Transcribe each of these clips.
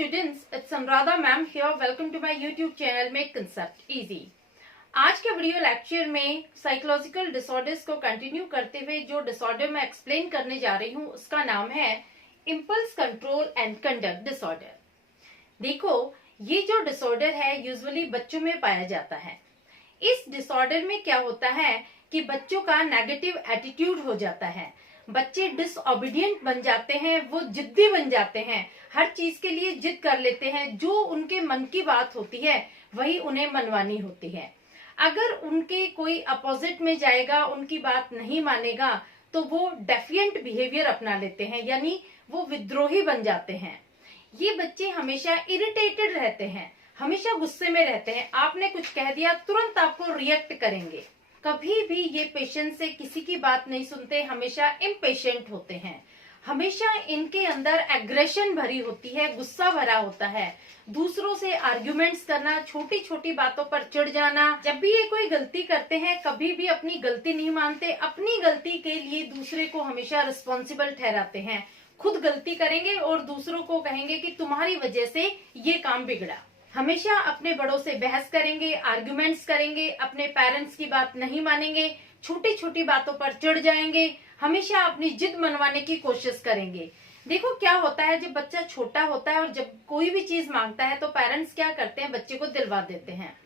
students, it's Anuradha ma'am here. Welcome to my YouTube channel Make Concept Easy. आज के video lecture में psychological disorders को continue करते हुए जो डिसऑर्डर मैं एक्सप्लेन करने जा रही हूँ उसका नाम है impulse control and conduct disorder. देखो, ये जो डिसऑर्डर है यूजुअली बच्चों में पाया जाता है। इस डिसऑर्डर में क्या होता है कि बच्चों का नेगेटिव एटीट्यूड हो जाता है, बच्चे डिसओबीडियंट बन जाते हैं, वो जिद्दी बन जाते हैं, हर चीज के लिए जिद कर लेते हैं। जो उनके मन की बात होती है वही उन्हें मनवानी होती है। अगर उनके कोई अपोजिट में जाएगा, उनकी बात नहीं मानेगा, तो वो डेफिएंट बिहेवियर अपना लेते हैं, यानी वो विद्रोही बन जाते हैं। ये बच्चे हमेशा इरिटेटेड रहते हैं, हमेशा गुस्से में रहते हैं। आपने कुछ कह दिया तुरंत आपको रिएक्ट करेंगे। कभी भी ये पेशेंस से किसी की बात नहीं सुनते, हमेशा इम्पेशेंट होते हैं। हमेशा इनके अंदर एग्रेशन भरी होती है, गुस्सा भरा होता है। दूसरों से आर्ग्यूमेंट्स करना, छोटी छोटी बातों पर चिढ़ जाना। जब भी ये कोई गलती करते हैं कभी भी अपनी गलती नहीं मानते, अपनी गलती के लिए दूसरे को हमेशा रिस्पॉन्सिबल ठहराते हैं। खुद गलती करेंगे और दूसरों को कहेंगे कि तुम्हारी वजह से ये काम बिगड़ा। हमेशा अपने बड़ों से बहस करेंगे, आर्ग्यूमेंट्स करेंगे, अपने पेरेंट्स की बात नहीं मानेंगे, छोटी छोटी बातों पर चिढ़ जाएंगे, हमेशा अपनी जिद मनवाने की कोशिश करेंगे। देखो क्या होता है, जब बच्चा छोटा होता है और जब कोई भी चीज मांगता है तो पेरेंट्स क्या करते हैं, बच्चे को दिलवा देते हैं।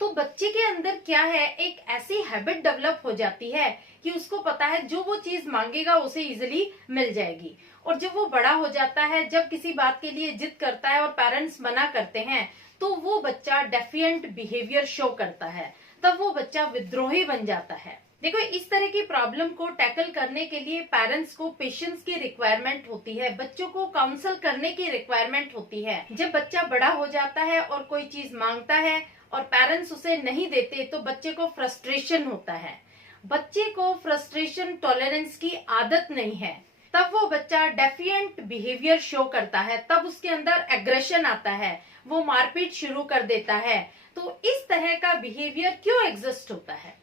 तो बच्चे के अंदर क्या है, एक ऐसी हैबिट डेवलप हो जाती है कि उसको पता है जो वो चीज मांगेगा उसे इजिली मिल जाएगी। और जब वो बड़ा हो जाता है, जब किसी बात के लिए जिद करता है और पेरेंट्स मना करते हैं, तो वो बच्चा डेफिएंट बिहेवियर शो करता है, तब वो बच्चा विद्रोही बन जाता है। देखो, इस तरह की प्रॉब्लम को टैकल करने के लिए पेरेंट्स को पेशेंस की रिक्वायरमेंट होती है, बच्चों को काउंसल करने की रिक्वायरमेंट होती है। जब बच्चा बड़ा हो जाता है और कोई चीज मांगता है और पेरेंट्स उसे नहीं देते तो बच्चे को फ्रस्ट्रेशन होता है। बच्चे को फ्रस्ट्रेशन टॉलरेंस की आदत नहीं है, तब वो बच्चा डेफिएंट बिहेवियर शो करता है, तब उसके अंदर एग्रेशन आता है, वो मारपीट शुरू कर देता है। तो इस तरह का बिहेवियर क्यों एग्जिस्ट होता है?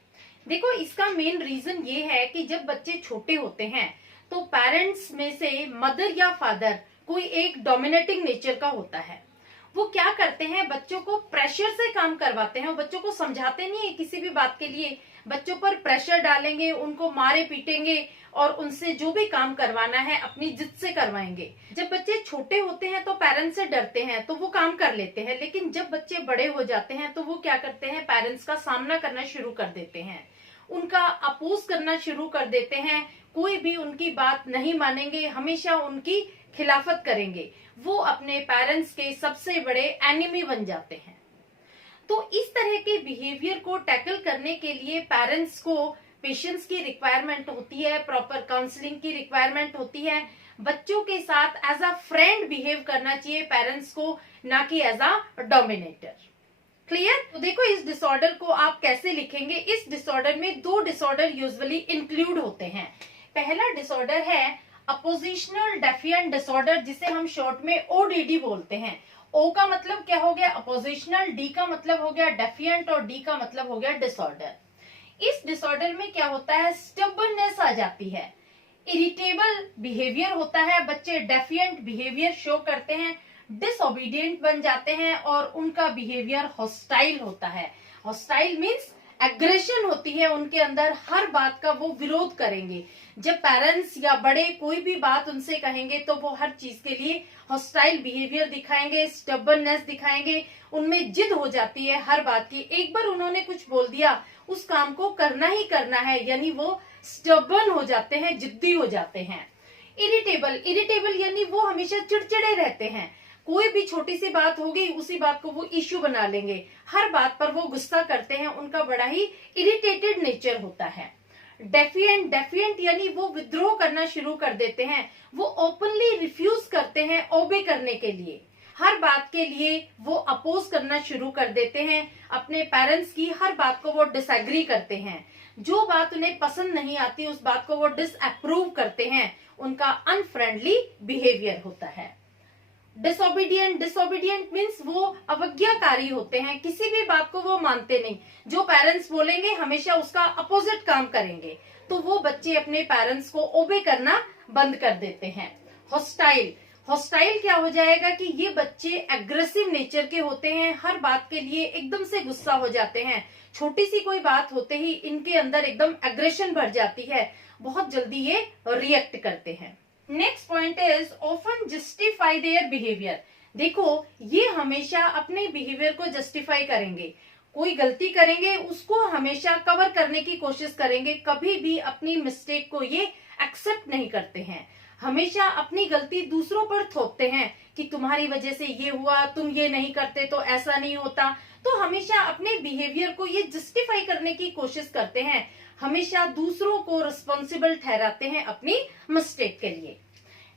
देखो, इसका मेन रीजन ये है कि जब बच्चे छोटे होते हैं तो पेरेंट्स में से मदर या फादर कोई एक डोमिनेटिंग नेचर का होता है। वो क्या करते हैं, बच्चों को प्रेशर से काम करवाते हैं। वो बच्चों को समझाते नहीं है किसी भी बात के लिए, बच्चों पर प्रेशर डालेंगे, उनको मारे पीटेंगे और उनसे जो भी काम करवाना है अपनी जिद से करवाएंगे। जब बच्चे छोटे होते हैं तो पेरेंट्स से डरते हैं तो वो काम कर लेते हैं, लेकिन जब बच्चे बड़े हो जाते हैं तो वो क्या करते हैं, पेरेंट्स का सामना करना शुरू कर देते हैं, उनका अपोज करना शुरू कर देते हैं। कोई भी उनकी बात नहीं मानेंगे, हमेशा उनकी खिलाफत करेंगे। वो अपने पेरेंट्स के सबसे बड़े एनिमी बन जाते हैं। तो इस तरह के बिहेवियर को टैकल करने के लिए पेरेंट्स को पेशेंस की रिक्वायरमेंट होती है, प्रॉपर काउंसलिंग की रिक्वायरमेंट होती है। बच्चों के साथ एज अ फ्रेंड बिहेव करना चाहिए पेरेंट्स को, ना कि एज अ डोमिनेटर। क्लियर? तो देखो, इस डिसऑर्डर को आप कैसे लिखेंगे। इस डिसऑर्डर में दो डिसऑर्डर यूजुअली इंक्लूड होते हैं। पहला डिसऑर्डर है अपोजिशनल डेफिएंट डिसऑर्डर, जिसे हम शॉर्ट में ओडीडी बोलते हैं। ओ का मतलब क्या हो गया, अपोजिशनल, डी का मतलब हो गया डेफिएंट और डी का मतलब हो गया डिसऑर्डर। इस डिसऑर्डर में क्या होता है, स्टबर्ननेस आ जाती है, इरिटेबल बिहेवियर होता है, बच्चे डेफिएंट बिहेवियर शो करते हैं, डिसओबीडियंट बन जाते हैं और उनका बिहेवियर हॉस्टाइल होता है। हॉस्टाइल मीन्स एग्रेशन होती है उनके अंदर, हर बात का वो विरोध करेंगे। जब पेरेंट्स या बड़े कोई भी बात उनसे कहेंगे तो वो हर चीज के लिए हॉस्टाइल बिहेवियर दिखाएंगे, स्टबर्ननेस दिखाएंगे, उनमें जिद हो जाती है हर बात की। एक बार उन्होंने कुछ बोल दिया, उस काम को करना ही करना है, यानी वो स्टबर्न हो जाते हैं, जिद्दी हो जाते हैं। इरिटेबल यानी वो हमेशा चिड़चिड़े रहते हैं, कोई भी छोटी सी बात होगी उसी बात को वो इश्यू बना लेंगे, हर बात पर वो गुस्सा करते हैं, उनका बड़ा ही इरिटेटेड नेचर होता है। डेफिएंट यानी वो विद्रोह करना शुरू कर देते हैं, वो ओपनली रिफ्यूज करते हैं ओबे करने के लिए, हर बात के लिए वो अपोज करना शुरू कर देते हैं। अपने पेरेंट्स की हर बात को वो डिसएग्री करते हैं, जो बात उन्हें पसंद नहीं आती उस बात को वो डिसअप्रूव करते हैं, उनका अनफ्रेंडली बिहेवियर होता है। डिसोबीडियंट मीन्स वो अवज्ञाकारी होते हैं, किसी भी बात को वो मानते नहीं, जो पेरेंट्स बोलेंगे हमेशा उसका अपोजिट काम करेंगे, तो वो बच्चे अपने पेरेंट्स को ओबे करना बंद कर देते हैं। हॉस्टाइल हॉस्टाइल क्या हो जाएगा कि ये बच्चे एग्रेसिव नेचर के होते हैं, हर बात के लिए एकदम से गुस्सा हो जाते हैं, छोटी सी कोई बात होते ही इनके अंदर एकदम एग्रेशन भर जाती है, बहुत जल्दी ये रिएक्ट करते हैं। Next point is often justify their behaviour. देखो, ये हमेशा अपने बिहेवियर को जस्टिफाई करेंगे, कोई गलती करेंगे उसको हमेशा कवर करने की कोशिश करेंगे, कभी भी अपनी मिस्टेक को ये एक्सेप्ट नहीं करते हैं, हमेशा अपनी गलती दूसरों पर थोपते हैं कि तुम्हारी वजह से ये हुआ, तुम ये नहीं करते तो ऐसा नहीं होता। तो हमेशा अपने बिहेवियर को ये जस्टिफाई करने की कोशिश करते हैं, हमेशा दूसरों को रिस्पॉन्सिबल ठहराते हैं अपनी मिस्टेक के लिए।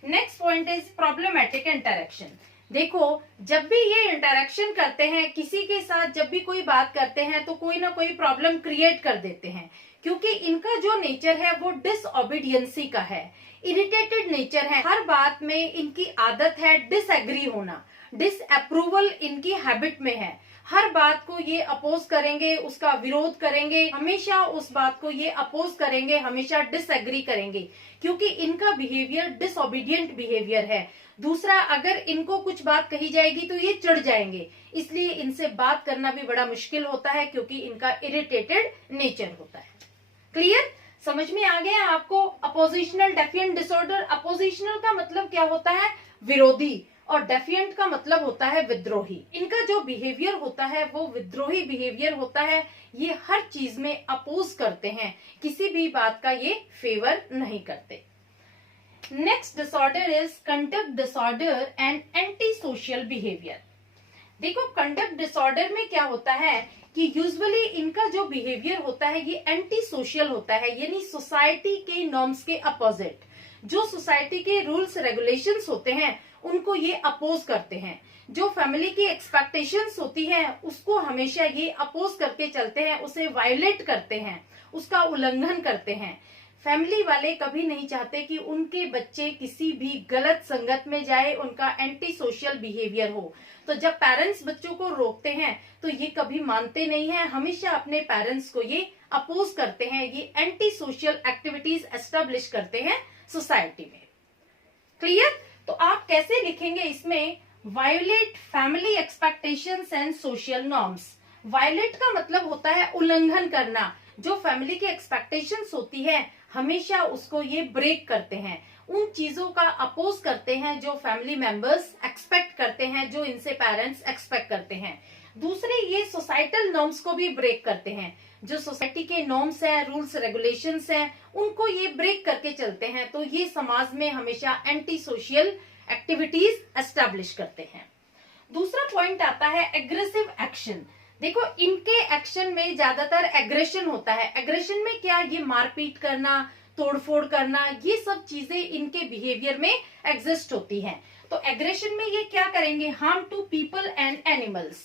Next point is problematic interaction. देखो, जब भी ये इंटरेक्शन करते हैं किसी के साथ, जब भी कोई बात करते हैं तो कोई ना कोई प्रॉब्लम क्रिएट कर देते हैं, क्योंकि इनका जो नेचर है वो डिसओबीडियंसी का है, इरिटेटेड नेचर है, हर बात में इनकी आदत है डिसएग्री होना, डिसअप्रूवल इनकी हैबिट में है, हर बात को ये अपोज करेंगे, उसका विरोध करेंगे, हमेशा उस बात को ये अपोज करेंगे, हमेशा डिसएग्री करेंगे, क्योंकि इनका बिहेवियर डिसओबीडियंट बिहेवियर है। दूसरा, अगर इनको कुछ बात कही जाएगी तो ये चिढ़ जाएंगे, इसलिए इनसे बात करना भी बड़ा मुश्किल होता है, क्योंकि इनका इरिटेटेड नेचर होता है। क्लियर? समझ में आ गया आपको? अपोजिशनल डेफिएंट डिसऑर्डर। अपोजिशनल का मतलब क्या होता है? विरोधी, और डेफिएंट का मतलब होता है विद्रोही। इनका जो बिहेवियर होता है वो विद्रोही बिहेवियर होता है, ये हर चीज में अपोज करते हैं, किसी भी बात का ये फेवर नहीं करते। Next disorder is conduct disorder and anti social behaviour. देखो, कंडक्ट डिसऑर्डर में क्या होता है कि यूजुअली इनका जो बिहेवियर होता है ये एंटी सोशल होता है, यानी सोसाइटी के नॉर्म्स के अपोजिट। जो सोसाइटी के रूल्स रेगुलेशंस होते हैं उनको ये अपोज करते हैं, जो फैमिली की एक्सपेक्टेशंस होती है उसको हमेशा ये अपोज करके चलते हैं, उसे वायलेट करते हैं, उसका उल्लंघन करते हैं। फैमिली वाले कभी नहीं चाहते कि उनके बच्चे किसी भी गलत संगत में जाए, उनका एंटी सोशल बिहेवियर हो। तो जब पेरेंट्स बच्चों को रोकते हैं तो ये कभी मानते नहीं हैं, हमेशा अपने पेरेंट्स को ये अपोज करते हैं, ये एंटी सोशल एक्टिविटीज एस्टेब्लिश करते हैं सोसाइटी में। क्लियर? तो आप कैसे लिखेंगे इसमें? Violet family expectations and social norms. Violet का मतलब होता है उल्लंघन करना, जो फैमिली की एक्सपेक्टेशंस होती है हमेशा उसको ये ब्रेक करते हैं, उन चीजों का अपोज करते हैं जो फैमिली मेंबर्स एक्सपेक्ट करते हैं, जो इनसे पेरेंट्स एक्सपेक्ट करते हैं। दूसरे, ये सोसाइटल नॉर्म्स को भी ब्रेक करते हैं, जो सोसाइटी के नॉर्म्स हैं, रूल्स रेगुलेशंस हैं, उनको ये ब्रेक करके चलते हैं। तो ये समाज में हमेशा एंटी सोशल एक्टिविटीज एस्टेब्लिश करते हैं। दूसरा पॉइंट आता है एग्रेसिव एक्शन। देखो, इनके एक्शन में ज्यादातर एग्रेशन होता है। एग्रेशन में क्या? ये मारपीट करना, तोड़फोड़ करना, ये सब चीजें इनके बिहेवियर में एग्जिस्ट होती हैं। तो एग्रेशन में ये क्या करेंगे? Harm to people and animals,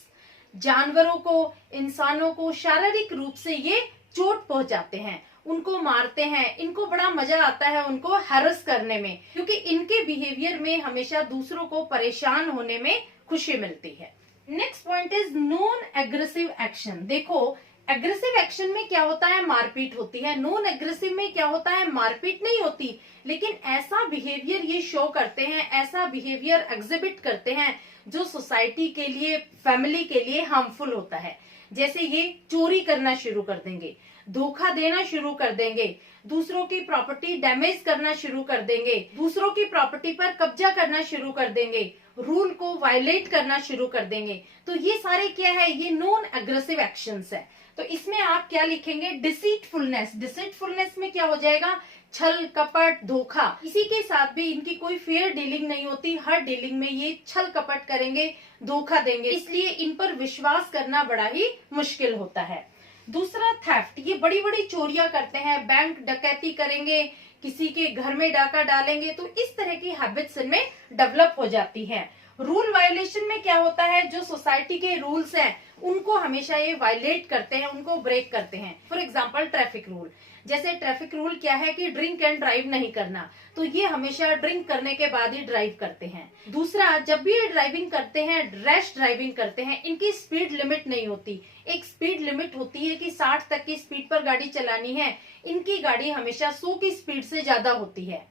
जानवरों को, इंसानों को शारीरिक रूप से ये चोट पहुंचाते हैं, उनको मारते हैं। इनको बड़ा मजा आता है उनको हैरेस करने में, क्योंकि इनके बिहेवियर में हमेशा दूसरों को परेशान होने में खुशी मिलती है। Next point is non aggressive action. देखो, एग्रेसिव एक्शन में क्या होता है? मारपीट होती है। नॉन एग्रेसिव में क्या होता है? मारपीट नहीं होती, लेकिन ऐसा बिहेवियर ये शो करते हैं, ऐसा बिहेवियर एग्जिबिट करते हैं जो सोसाइटी के लिए, फैमिली के लिए हार्मफुल होता है। जैसे ये चोरी करना शुरू कर देंगे, धोखा देना शुरू कर देंगे, दूसरों की प्रॉपर्टी डैमेज करना शुरू कर देंगे, दूसरों की प्रॉपर्टी पर कब्जा करना शुरू कर देंगे, रूल को वायलेट करना शुरू कर देंगे। तो ये सारे क्या है? ये नॉन एग्रेसिव एक्शंस है। तो इसमें आप क्या लिखेंगे? डिसीटफुलनेस। डिसीटफुलनेस में क्या हो जाएगा? छल, कपट, धोखा। किसी के साथ भी इनकी कोई फेयर डीलिंग नहीं होती, हर डीलिंग में ये छल कपट करेंगे, धोखा देंगे, इसलिए इन पर विश्वास करना बड़ा ही मुश्किल होता है। दूसरा, थेफ्ट। ये बड़ी बड़ी चोरियां करते हैं, बैंक डकैती करेंगे, किसी के घर में डाका डालेंगे, तो इस तरह की हैबिट्स इनमें डेवलप हो जाती हैं। रूल वायलेशन में क्या होता है? जो सोसाइटी के रूल्स हैं उनको हमेशा ये वायलेट करते हैं, उनको ब्रेक करते हैं। For example traffic rule. जैसे ट्रैफिक रूल क्या है कि ड्रिंक एंड ड्राइव नहीं करना, तो ये हमेशा ड्रिंक करने के बाद ही ड्राइव करते हैं। दूसरा, जब भी ये ड्राइविंग करते हैं, रैश ड्राइविंग करते हैं, इनकी स्पीड लिमिट नहीं होती। एक स्पीड लिमिट होती है कि 60 तक की स्पीड पर गाड़ी चलानी है, इनकी गाड़ी हमेशा 100 की स्पीड से ज्यादा होती है।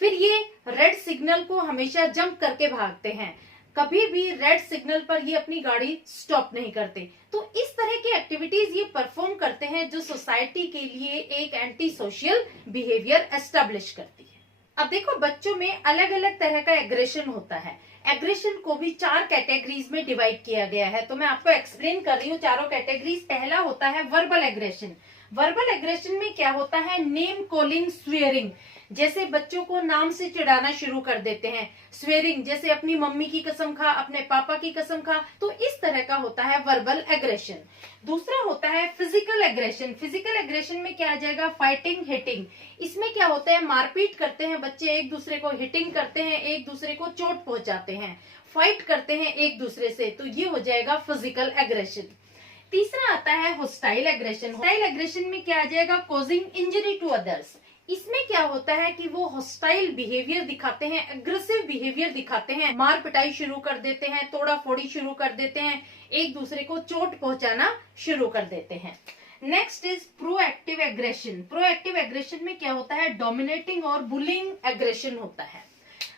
फिर ये रेड सिग्नल को हमेशा जंप करके भागते हैं, कभी भी रेड सिग्नल पर ये अपनी गाड़ी स्टॉप नहीं करते। तो इस तरह की एक्टिविटीज ये परफॉर्म करते हैं जो सोसाइटी के लिए एक एंटी सोशल बिहेवियर एस्टेब्लिश करती है। अब देखो, बच्चों में अलग अलग तरह का एग्रेशन होता है। एग्रेशन को भी 4 कैटेगरीज में डिवाइड किया गया है, तो मैं आपको एक्सप्लेन कर रही हूँ चारों कैटेगरीज। पहला होता है वर्बल एग्रेशन। वर्बल एग्रेशन में क्या होता है, नेम कॉलिंग, स्वेयरिंग, जैसे बच्चों को नाम से चिढ़ाना शुरू कर देते हैं। स्वेयरिंग जैसे अपनी मम्मी की कसम खा, अपने पापा की कसम खा, तो इस तरह का होता है वर्बल एग्रेशन। दूसरा होता है फिजिकल एग्रेशन। फिजिकल एग्रेशन में क्या आ जाएगा, फाइटिंग, हिटिंग। इसमें क्या होता है, मारपीट करते हैं बच्चे एक दूसरे को, हिटिंग करते हैं, एक दूसरे को चोट पहुंचाते हैं, फाइट करते हैं एक दूसरे से, तो ये हो जाएगा फिजिकल एग्रेशन। तीसरा आता है होस्टाइल एग्रेशन। होस्टाइल एग्रेशन में क्या आ जाएगा, कॉजिंग इंजरी टू अदर्स। इसमें क्या होता है कि वो हॉस्टाइल बिहेवियर दिखाते हैं, एग्रेसिव बिहेवियर दिखाते हैं, मार पिटाई शुरू कर देते हैं, तोड़ा फोड़ी शुरू कर देते हैं, एक दूसरे को चोट पहुंचाना शुरू कर देते हैं। Next is proactive aggression. Proactive aggression में क्या होता है, डोमिनेटिंग और बुलिंग एग्रेशन होता है।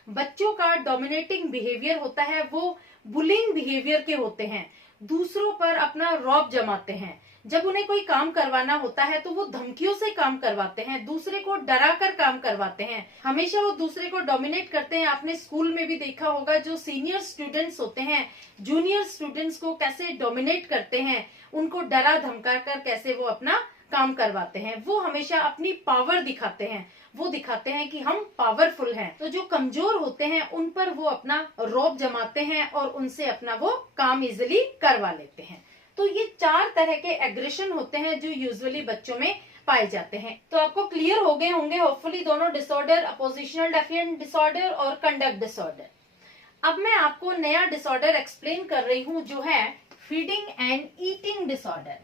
बच्चों का डोमिनेटिंग बिहेवियर होता है, वो बुलिंग बिहेवियर के होते हैं, दूसरों पर अपना रौब जमाते हैं। जब उन्हें कोई काम करवाना होता है तो वो धमकियों से काम करवाते हैं, दूसरे को डरा कर काम करवाते हैं, हमेशा वो दूसरे को डोमिनेट करते हैं। आपने स्कूल में भी देखा होगा, जो सीनियर स्टूडेंट्स होते हैं जूनियर स्टूडेंट्स को कैसे डोमिनेट करते हैं, उनको डरा धमका कर कैसे वो अपना काम करवाते हैं। वो हमेशा अपनी पावर दिखाते हैं, वो दिखाते हैं कि हम पावरफुल हैं। तो जो कमजोर होते हैं उन पर वो अपना रौब जमाते हैं और उनसे अपना वो काम इजिली करवा लेते हैं। तो ये 4 तरह के एग्रेशन होते हैं जो यूजुअली बच्चों में पाए जाते हैं। तो आपको क्लियर हो गए होंगे होपफुली दोनों डिसऑर्डर, अपोजिशनल डेफिएंट डिसऑर्डर और कंडक्ट डिसऑर्डर। अब मैं आपको नया डिसऑर्डर एक्सप्लेन कर रही हूँ जो है फीडिंग एंड ईटिंग डिसऑर्डर।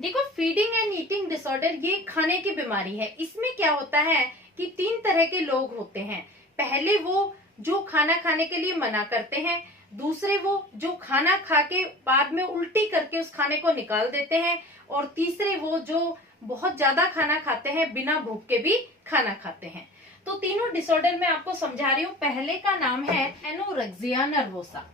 देखो, फीडिंग एंड ईटिंग डिसऑर्डर ये खाने की बीमारी है। इसमें क्या होता है कि 3 तरह के लोग होते हैं। पहले वो जो खाना खाने के लिए मना करते हैं, दूसरे वो जो खाना खा के बाद में उल्टी करके उस खाने को निकाल देते हैं, और तीसरे वो जो बहुत ज्यादा खाना खाते हैं, बिना भूख के भी खाना खाते हैं। तो तीनों डिसऑर्डर मैं आपको समझा रही हूँ। पहले का नाम है एनोरेक्सिया नर्वोसा।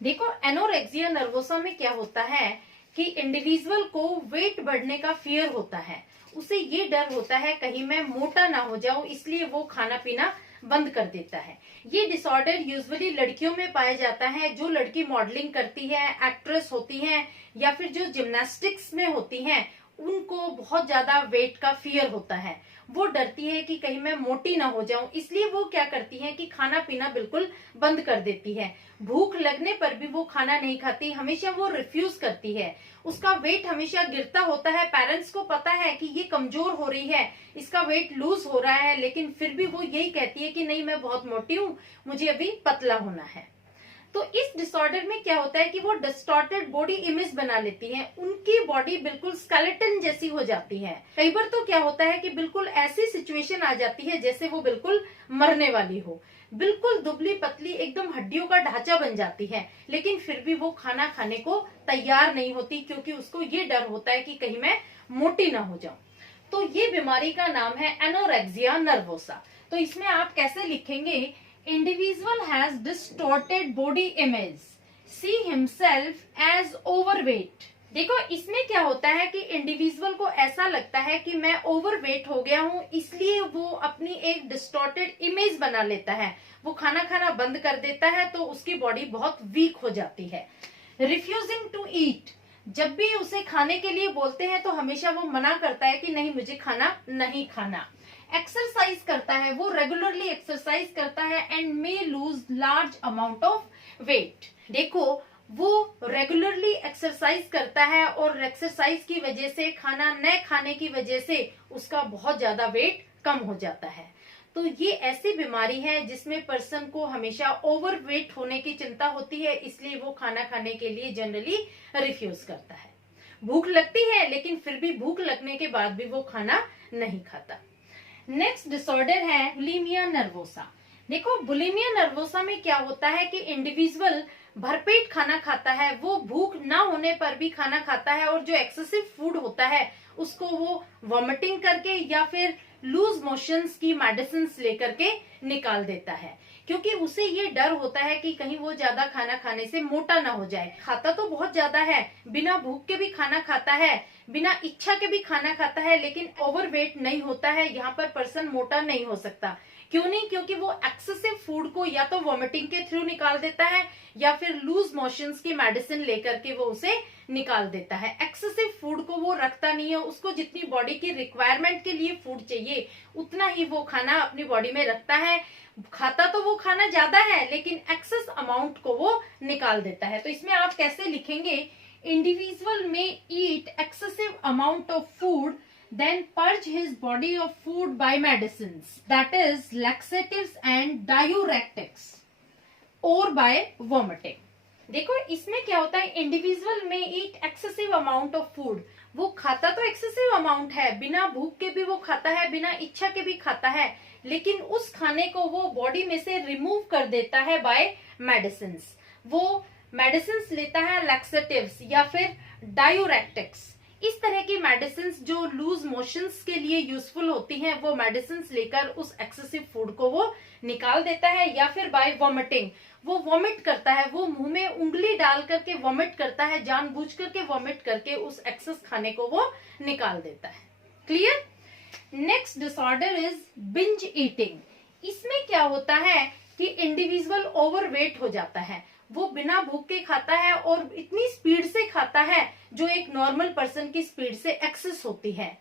देखो, एनोरेक्सिया नर्वोसा में क्या होता है कि इंडिविजुअल को वेट बढ़ने का फियर होता है, उसे ये डर होता है कहीं मैं मोटा ना हो जाऊं, इसलिए वो खाना पीना बंद कर देता है। ये डिसऑर्डर यूजुअली लड़कियों में पाया जाता है। जो लड़की मॉडलिंग करती है, एक्ट्रेस होती हैं, या फिर जो जिम्नास्टिक्स में होती हैं, उनको बहुत ज्यादा वेट का फियर होता है। वो डरती है कि कहीं मैं मोटी ना हो जाऊं, इसलिए वो क्या करती है कि खाना पीना बिल्कुल बंद कर देती है। भूख लगने पर भी वो खाना नहीं खाती, हमेशा वो रिफ्यूज करती है। उसका वेट हमेशा गिरता होता है। पेरेंट्स को पता है कि ये कमजोर हो रही है, इसका वेट लूज हो रहा है, लेकिन फिर भी वो यही कहती है कि नहीं, मैं बहुत मोटी हूँ, मुझे अभी पतला होना है। तो इस डिसऑर्डर में क्या होता है कि वो डिस्टॉर्टेड बॉडी इमेज बना लेती हैं। उनकी बॉडी बिल्कुल स्केलेटन जैसी हो जाती है। कई बार तो क्या होता है कि बिल्कुल ऐसी सिचुएशन आ जाती है जैसे वो बिल्कुल मरने वाली हो, बिल्कुल दुबली पतली एकदम हड्डियों का ढांचा बन जाती है, लेकिन फिर भी वो खाना खाने को तैयार नहीं होती, क्योंकि उसको ये डर होता है कि कहीं मैं मोटी ना हो जाऊं। तो ये बीमारी का नाम है एनोरेक्सिया नर्वोसा। तो इसमें आप कैसे लिखेंगे, individual has distorted body image, see himself as overweight। देखो, इसमें क्या होता है कि इंडिविजुअल को ऐसा लगता है कि मैं ओवरवेट हो गया हूँ, इसलिए वो अपनी एक डिस्टॉर्टेड इमेज बना लेता है। वो खाना खाना बंद कर देता है, तो उसकी बॉडी बहुत वीक हो जाती है। रिफ्यूजिंग टू ईट, जब भी उसे खाने के लिए बोलते हैं तो हमेशा वो मना करता है कि नहीं, मुझे खाना नहीं खाना। एक्सरसाइज करता है, वो रेगुलरली एक्सरसाइज करता है and may lose large amount of weight. देखो, वो रेगुलरली एक्सरसाइज करता है और एक्सरसाइज की वजह से, खाना न खाने की वजह से उसका बहुत ज्यादा वेट कम हो जाता है। तो ये ऐसी बीमारी है जिसमें पर्सन को हमेशा ओवरवेट होने की चिंता होती है, इसलिए वो खाना खाने के लिए जनरली रिफ्यूज करता है। भूख लगती है, लेकिन फिर भी भूख लगने के बाद भी वो खाना नहीं खाता। नेक्स्ट डिसऑर्डर है बुलिमिया नर्वोसा। देखो, बुलिमिया नर्वोसा में क्या होता है कि इंडिविजुअल भरपेट खाना खाता है, वो भूख ना होने पर भी खाना खाता है, और जो एक्सेसिव फूड होता है उसको वो वॉमिटिंग करके या फिर लूज मोशंस की मेडिसिन लेकर के निकाल देता है, क्योंकि उसे ये डर होता है कि कहीं वो ज्यादा खाना खाने से मोटा ना हो जाए। खाता तो बहुत ज्यादा है, बिना भूख के भी खाना खाता है, बिना इच्छा के भी खाना खाता है, लेकिन ओवरवेट नहीं होता है। यहाँ पर पर्सन मोटा नहीं हो सकता। क्यों नहीं? क्योंकि वो एक्सेसिव फूड को या तो वॉमिटिंग के थ्रू निकाल देता है या फिर लूज मोशंस की मेडिसिन लेकर के वो उसे निकाल देता है। एक्सेसिव फूड को वो रखता नहीं है, उसको जितनी बॉडी की रिक्वायरमेंट के लिए फूड चाहिए उतना ही वो खाना अपनी बॉडी में रखता है। खाता तो वो खाना ज्यादा है, लेकिन एक्सेस अमाउंट को वो निकाल देता है। तो इसमें आप कैसे लिखेंगे? इंडिविजुअल में eat excessive amount of food then purge his body of food by medicines, that is laxatives and diuretics, or by vomiting. देखो इसमें क्या होता है, इंडिविजुअल में eat excessive amount of food, वो खाता तो एक्सेसिव अमाउंट है, बिना भूख के भी वो खाता है, बिना इच्छा के भी खाता है, लेकिन उस खाने को वो बॉडी में से रिमूव कर देता है बाय मेडिसिन्स। वो मेडिसिन्स लेता है लैक्सेटिव्स या फिर डायूरेटिक्स, इस तरह की मेडिसिन जो लूज मोशंस के लिए यूजफुल होती हैं, वो मेडिसिन लेकर उस एक्सेसिव फूड को वो निकाल देता है। या फिर बाय वॉमिटिंग, वो वॉमिट करता है, वो मुंह में उंगली डाल करके वॉमिट करता है, जानबूझ करके वॉमिट करके उस एक्सेस खाने को वो निकाल देता है। Clear? Next disorder is binge eating. इसमें क्या होता है कि इंडिविजुअल ओवरवेट हो जाता है, वो बिना भूख के खाता है और इतनी स्पीड से खाता है जो एक नॉर्मल पर्सन की स्पीड से एक्सेस होती है।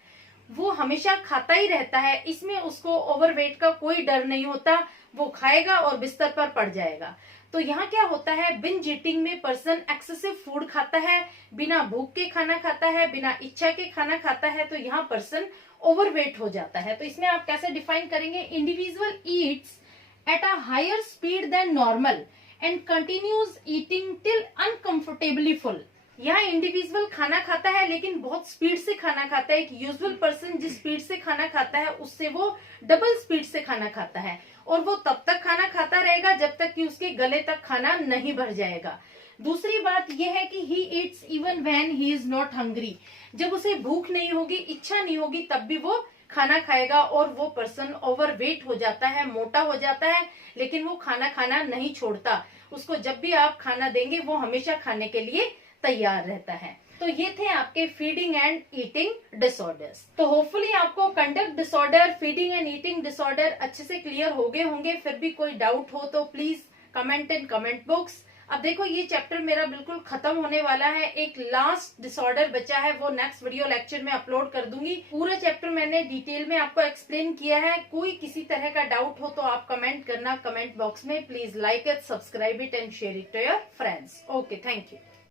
वो हमेशा खाता ही रहता है, इसमें उसको ओवरवेट का कोई डर नहीं होता, वो खाएगा और बिस्तर पर पड़ जाएगा। तो यहाँ क्या होता है, बिंज ईटिंग में पर्सन एक्सेसिव फूड खाता है, बिना भूख के खाना खाता है, बिना इच्छा के खाना खाता है, तो यहाँ पर्सन ओवरवेट हो जाता है। तो इसमें आप कैसे डिफाइन करेंगे? Individual eats at a higher speed than normal and continues eating till uncomfortably full। यहाँ इंडिविजुअल खाना खाता है लेकिन बहुत स्पीड से खाना खाता है। एक यूजुअल पर्सन जिस स्पीड से खाना खाता है उससे वो डबल स्पीड से खाना खाता है, और वो तब तक खाना खाता रहेगा जब तक कि उसके गले तक खाना नहीं भर जाएगा। दूसरी बात यह है कि he eats even when he is not hungry। जब उसे भूख नहीं होगी, इच्छा नहीं होगी, तब भी वो खाना खाएगा, और वो पर्सन ओवरवेट हो जाता है, मोटा हो जाता है, लेकिन वो खाना खाना नहीं छोड़ता। उसको जब भी आप खाना देंगे वो हमेशा खाने के लिए तैयार रहता है। तो ये थे आपके फीडिंग एंड ईटिंग डिसऑर्डर्स। तो होपफुली आपको conduct disorder, feeding and eating disorder अच्छे से क्लियर हो गए होंगे। फिर भी कोई डाउट हो तो please comment in comment box. अब देखो ये चैप्टर मेरा बिल्कुल खत्म होने वाला है, एक लास्ट डिसऑर्डर बचा है, वो नेक्स्ट वीडियो लेक्चर में अपलोड कर दूंगी। पूरा चैप्टर मैंने डिटेल में आपको एक्सप्लेन किया है। कोई किसी तरह का डाउट हो तो आप कमेंट करना कमेंट बॉक्स में। Please like it, subscribe it and share it to your friends. Okay, thank you.